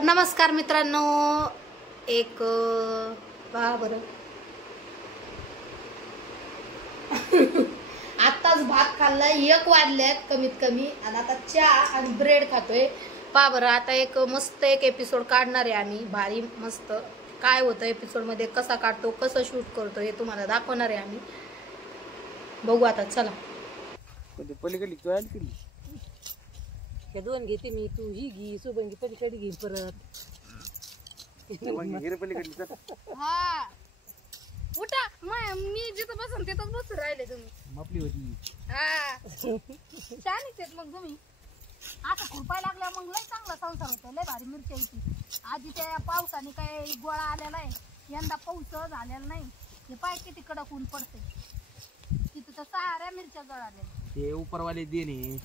तर नमस्कार मित्रांनो, एक पहा बरं आत्ताच भात खाल्लाय, 1 वाजल्यात कमीत कमी, आणि आता चहा आणि ब्रेड खातोय. पहा बरं, आता एक मस्त एक एपिसोड काढणार आहे आम्ही, भारी मस्त. काय होतं एपिसोड मध्ये, कसा काढतो, कसं शूट करतो हे तुम्हाला दाखवणार आहे आम्ही. बघू आता, चला. पलीकडली चॉईल केली त्या दोन घेते मी, तू ही घे, सोबंगी पलीकडे घे परत. पलीकडली हा उठा, मी जिथं बसून तिथंच बसून राहिले तुम्ही. आपली होती हा छान आहेत मग तुम्ही. आता खुरपाय लागल्या मग लय चांगला संसार होतो, लय भारी मिरची होती. आधी त्या पावसाने काय गोळा आलेला आहे, यंदा पाऊस झालेला नाही. हे पाय किती कडक ऊन पडते, तिथं तर साऱ्या मिरच्या जळाल्या. ते उपरवाले देणे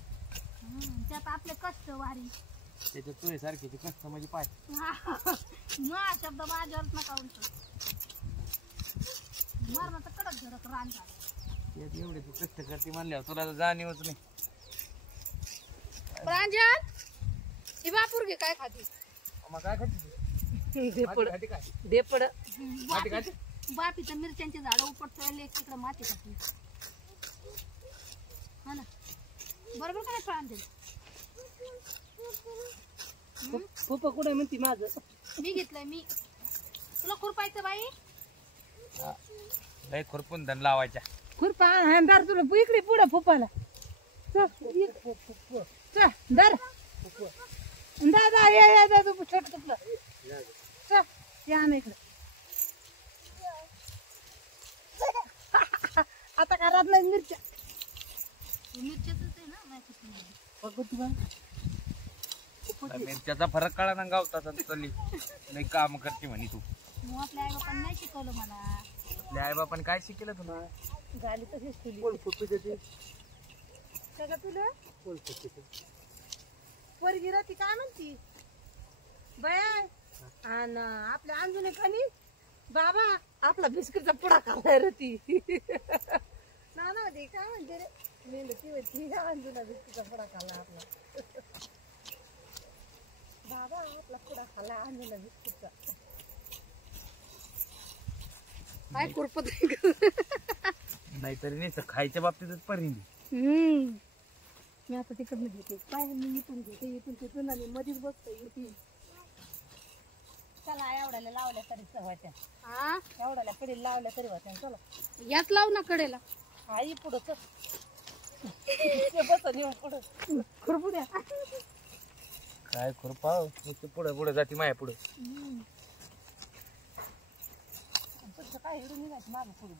त्यात आपले कष्ट वारी, त्याच्यात तुझे सारखे कष्ट म्हणजे पाय. मा शब्द माझ्यावरच नका उलट, मरणाचं कडक धडक रान झालं. एवढे तू कष्ट करते म्हणल्यावर तुला जाणीवच नाही. प्रांजल ही बापूर घे, काय खाती? मग काय खाते देपड काय देपड बापी तर मिरच्यांची झाडं उपटतोय, एक तिकडं माती खाती. हा ना, बरोबर का नाही प्रांजल? पप्पा कुठे म्हणते माझं? मी घेतलंय मी. तुला खुरपायचं बाई? लय खुरपून धन लावायच्या. खुरपा दार तुला इकडे पुढे पप्पाला दर दादा या दादा छोट तुपलं या ना इकडे. आता का रात नाही मिरच्या मिरच्याच आहे ना माहिती. मिरच्याचा फरक कळा ना गावतात चली लय काम करते म्हणे तू. मग आपल्या आई बापांनी नाही शिकवलं मला. आपल्या आई बापाने काय शिकलं तुला? झाली तशीच तुली का तुला पोरगी राहती काय म्हणती बया. आणि आपल्या अंजुने कनी बाबा आपला बिस्किटचा पुडा खाल्लाय रती ना ना ती काय म्हणते रे मेहनती होती. अंजुना बिस्किटचा पुडा खाल्ला आपला बाबा, आपला पुडा खाल्ला अंजुना बिस्किटचा. काय खुरपत नाहीतरी नाही तर खायच्या बाबतीतच परिणी. मी आता तिकडनं घेते काय, मी इथून घेते इथून तिथून आणि मध्येच बसतो इथे. चला एवढ्याला लावल्या तरी होत्या, हा एवढ्याला कडे लावल्या तरी होत्या. चला याच लाव ना कडेला. आई पुढं बस नेऊन पुढं खुरपू द्या. काय खुरपाव पुढे पुढे जाते माया पुढे. काय एवढं निघायचं माझं पुढे.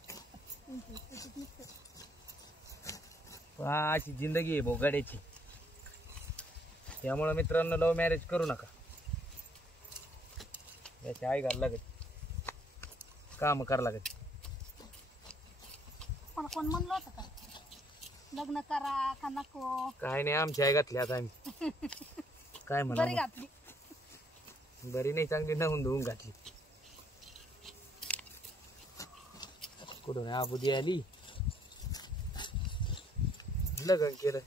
अशी जिंदगी आहे भोगाड्याची. त्यामुळे मित्रांनो लव्ह मॅरेज करू नका. याची आई घाल लागत, काम करा लागत. मला कोण म्हणलं होतं का लग्न करा का नको? काय नाही, आमची आई घातली आता आम्ही. काय बरी म्हणा घातली. बरी नाही, चांगली नवून धुवून घातली. कुठून आबुदी आली, लग्न केलं.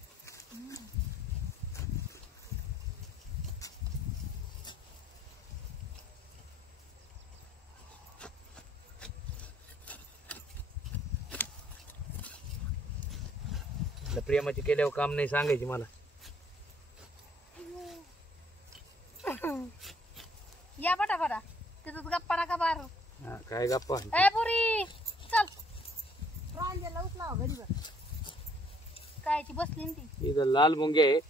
प्रेमाची केल्यावर काम नाही सांगायची मला. या बटा बरा, तिथंच गप्पा नका बार. काय गप्पा. ए पुरी चल, प्रांजलला उचलाव घरी बर. कायची बसली ना ती. इथं लाल मुंग्या आहे,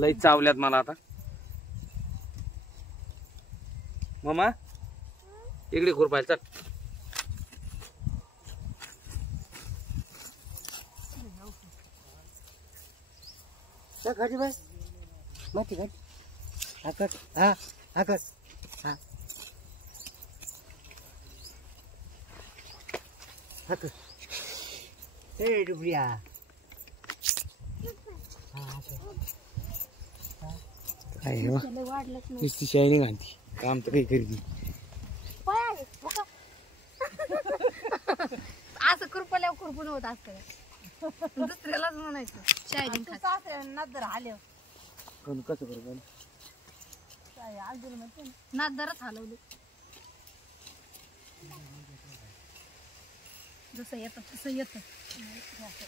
लय चावल्यात मला आता. मामा इकडे खुरपायला चल. खाजी बाय माती खाजी आकट हा आकट हा आकट. हे डुबरिया काय वाढलंच नाही. नुसती शायनिंग आणती, काम तर काही करीत. पाय असं खुरपल्यावर खुरपून होत असतं. दुसऱ्यालाच म्हणायचं शायनिंग. नंतर आले कसं करू काय अंजून म्हणते ना. नादरच हलवलं जसं येतं तसं येतं.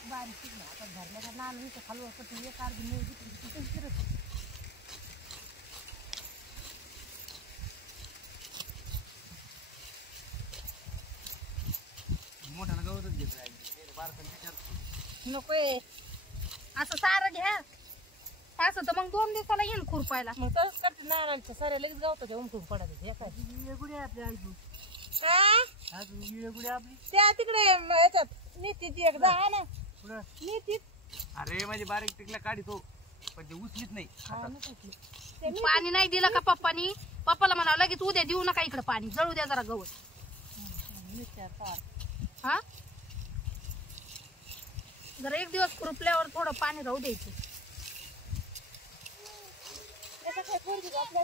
बारीक आता धरल्या का लहान खालू असं एक अर्धी मूळ तिथं फिरत मोठ्याला गवतच घेत बारकाला नकोय असं सारं घ्या असं तर मग 2 दिवसाला येईल खुरपायला. मग तसंच करते नारळाचं साऱ्या लगेच गावतात उमटून पडायचं हे काय गुढी आपली अजून गुढी आपली त्या तिकडे याच्यात नीतीत एकदा हा ना पुढं. नीतीत अरे माझी बारीक टिकला काढितो पण ते उचलीत नाही पाणी नाही दिलं का पप्पानी पप्पाला म्हणावं लगेच उद्या देऊ नका इकडे पाणी जळू द्या जरा गवत. हा जरा 1 दिवस खुरपल्यावर थोडं पाणी राहू द्यायचं. आपल्या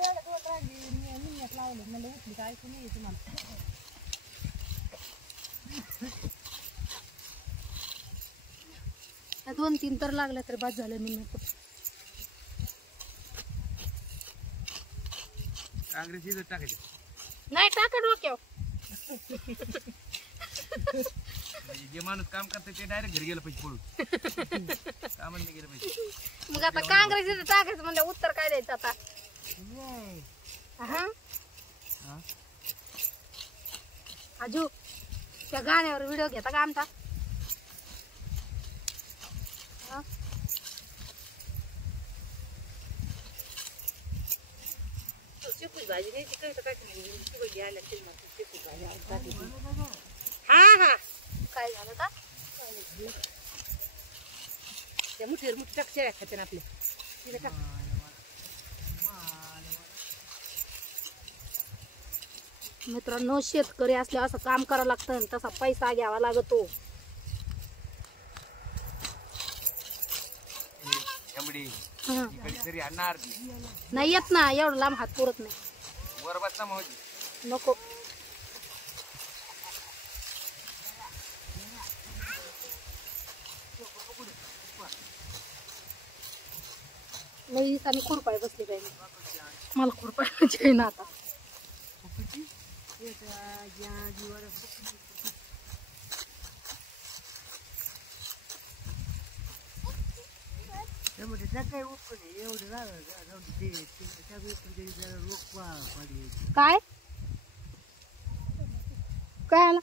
निम्यात लावलं म्हणजे उठली काय ऐकून नाही तुम्हाला 2-3 तर लागल्या तरी बाद झालं निम्यात. काँग्रेस इथं टाकायचे नाही टाका डोक्यावर. म्हणजे जे माणूस काम करते ते डायरेक्ट घरी गेलं पाहिजे पळून कामाला नाही गेलं पाहिजे. मग आता काँग्रेस टाकायचं म्हणजे उत्तर काय द्यायचं आता. हा आजू त्या गाण्यावर व्हिडिओ घेता का आमचा. शेपूची भाजी नाही कसं काय घ्यायला शेपूची भाजी हा हा काय झालं का त्या मुठीवर मुठी टाकशा खाते ना आपल्या तिला टाक. मित्रांनो शेतकरी असले असं काम करावं लागतं आणि तसा पैसा घ्यावा लागतो. तरी आणणार नाही येत ना एवढं लांब हात पुरत नाही. वर बसला मावजी नको लई आणि खुरपाय बसली पाहिजे मला खुरपायची ना आता. काय काय आला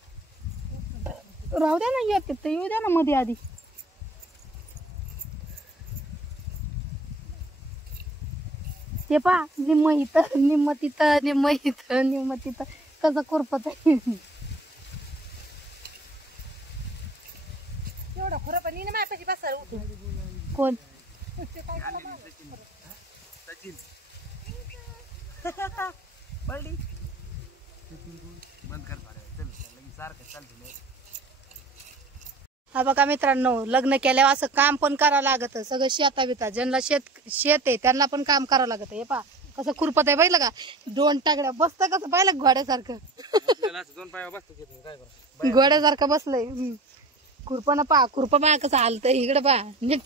राहू द्या ना येते तर येऊ द्या ना मध्ये आधी. ते पा निम्म इथं निम्म तिथं निम्म इथं निम्म तिथं कसं खुरपत आहे. एवढा खुरा पण येणे माझ्यापाशी बसायला उठून कोण सचिन पडली बंद कर चल सारखं चालतो. हा बघा मित्रांनो लग्न केल्यावर असं काम पण करावं लागत सगळं शेता बिता ज्यांना शेत आहे त्यांना पण काम करावं लागत. हे पा कसं खुरपत आहे पाहिलं का 2 टाकड्या बसत कसं पाहिलं घोड्यासारखं घोड्यासारखं बसलंय. खुरपण पा खुरपा पा कसं हालतंय इकडे पा नीट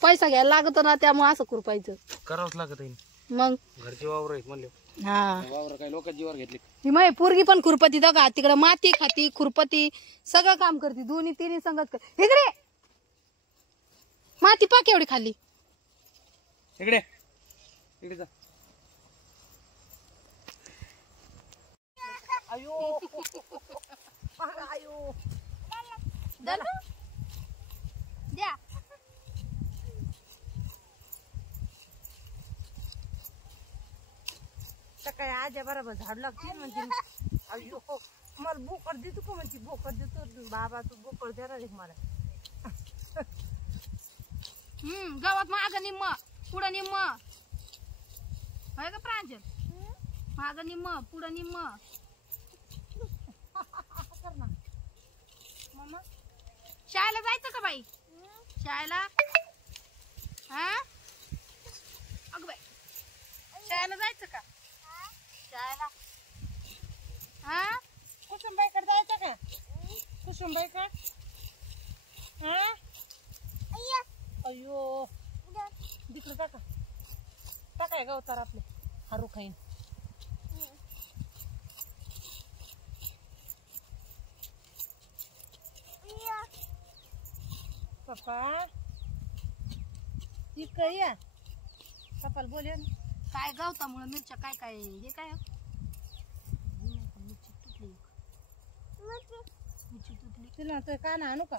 पैसा घ्यायला लागतो ना त्यामुळे असं खुरपायचं करावंच लागत आहे. मग घरचे वावर आहेत म्हणले हा वावर काय लोकांची जीवावर घेतले. ती माय पोरगी पण खुरपती का तिकडे माती खाती खुरपती सगळं काम करते 2-3 संगत कर. इकडे माती पाक एवढी खाल्ली इकडे इकडे जा. अयो अयो द्या काय आज्या बरोबर झाड लागते म्हणते. अयो मला बोकड देतो का म्हणते बोकड देतो बाबा तू बोकड देणार आहे मला. गावात माग निम्म पुढं निम्म आहे का प्रांजल माग निम्म पुढं निम्म. मामा शाळेला जायचं का बाई शाळेला हा अगं बाई शाळेला जायचं का शाळेला हा कुसुमबाईकडे जायचं का कुसुमबाईकडे हा अयो इकडे टाका टाकाय गवतार आपले हारू खाईन पप्पा इकडे या पप्पाला बोलूया ना काय गवतामुळे मिरच्या काय काय हे काय मिरची तुटली मिरची तुटली तुला तर काना आणू का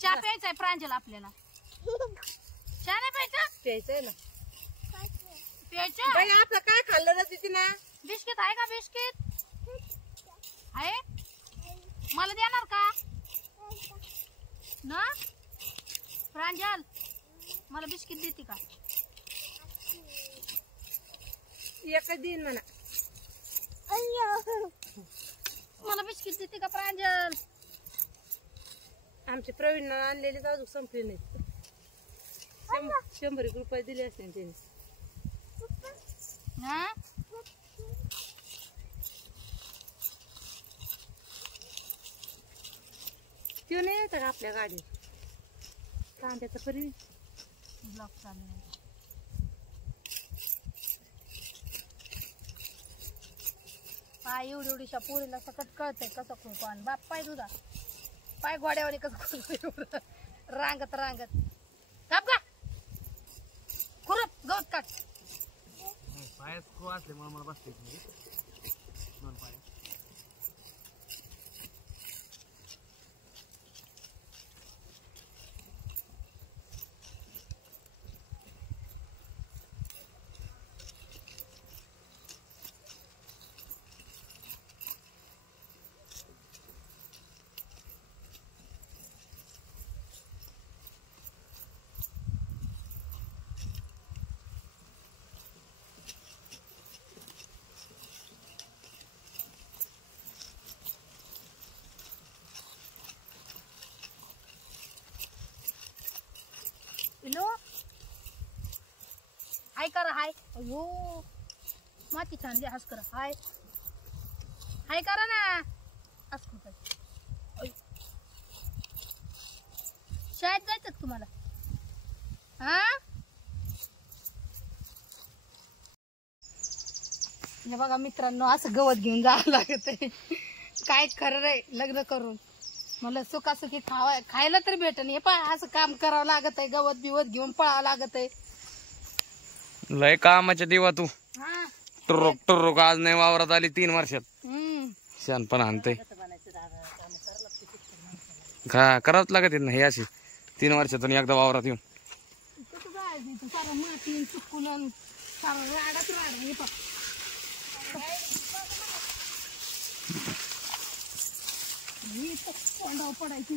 चहा प्यायचाय प्रांजल आपल्याला चहा नाही प्यायचा प्यायचंय ना प्यायचा बाई आपलं काय खाल्लं ना तिथे ना बिस्किट आहे का बिस्किट आहे मला देणार का ना प्रांजल मला बिस्किट देते का एक दिन म्हणा मला बिस्किट देते का प्रांजल आमचे प्रवीण आणलेले अजून संपले नाहीत 100 रुपये दिले असते त्यांनी हा त्यो नाही येतं का आपल्या गाडीत कांद्याचा परी ब्लॉक चालू आहे पाय एवढ्या पोरीला सकट कळतंय कसं खुरको आणि बाप पाय तुझा पाय गोड्यावानी कसं खुरको रांगत रांगत काप का खुरप गवत काट पायात खो असल्यामुळे मला बसते दोन पाय पिलो हाय करा हाय अयो माती छानली हस करा हाय हाय करा ना हस कर शाळेत जायचं का तुम्हाला हा हे बघा मित्रांनो असं गवत घेऊन जावं लागत आहे काय खरं रे लग्न करून मला सुखासुखी खायला तरी भेटन हे पाय असं काम करावं लागत आहे गवत बिवत घेऊन पळावं लागत आहे लय कामाच्या देवा तू हा टुरुक टुरुक आज नाही वावरात आली 3 वर्षात हम्म शानपण आणते करावंच लागत ना हे अशी 3 वर्षातून एकदा वावरात येऊन कसं जायचं इथं सारं माती चुकून सारं राडाच राड हे पा तोंडावर पडायची